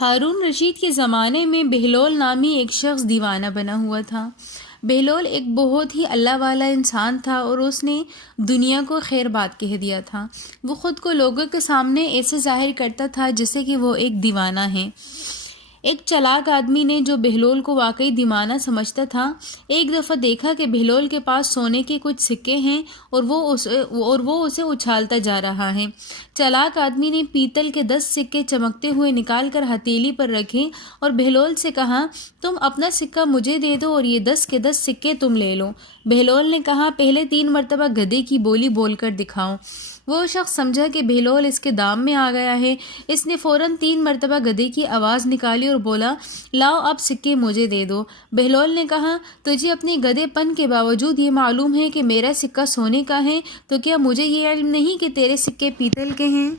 ہارون رشید کے زمانے میں بہلول نامی ایک شخص دیوانہ بنا ہوا تھا۔ بہلول ایک بہت ہی اللہ والا انسان تھا اور اس نے دنیا کو خیر بات کہہ دیا تھا۔ وہ خود کو لوگوں کے سامنے ایسے ظاہر کرتا تھا جیسے کہ وہ ایک دیوانہ ہے۔ ایک چلاک آدمی نے جو بہلول کو واقعی دیوانہ سمجھتا تھا، ایک دفعہ دیکھا کہ بہلول کے پاس سونے کے کچھ سکے ہیں اور وہ اسے اچھالتا جا رہا ہے۔ چلاک آدمی نے پیتل کے 10 سکے چمکتے ہوئے نکال کر ہتھیلی پر رکھے اور بہلول سے کہا، تم اپنا سکہ مجھے دے دو اور یہ 10 کے 10 سکے تم لے لو۔ بہلول نے کہا، پہلے 3 مرتبہ گدھے کی بولی بول کر دکھاؤ۔ وہ شخص سمجھا کہ بہلول اس کے دام میں آ گیا ہے۔ اس نے فوراً 3 مرتبہ گدھے کی آواز نکالی اور بولا، لاؤ اب سکے مجھے دے دو۔ بہلول نے کہا، تجھے اپنے گدھے پن کے باوجود یہ معلوم ہے کہ میرا سکہ سونے کا ہے، تو کیا مجھے یہ علم نہیں کہ تیرے سکے پیتل کے ہیں؟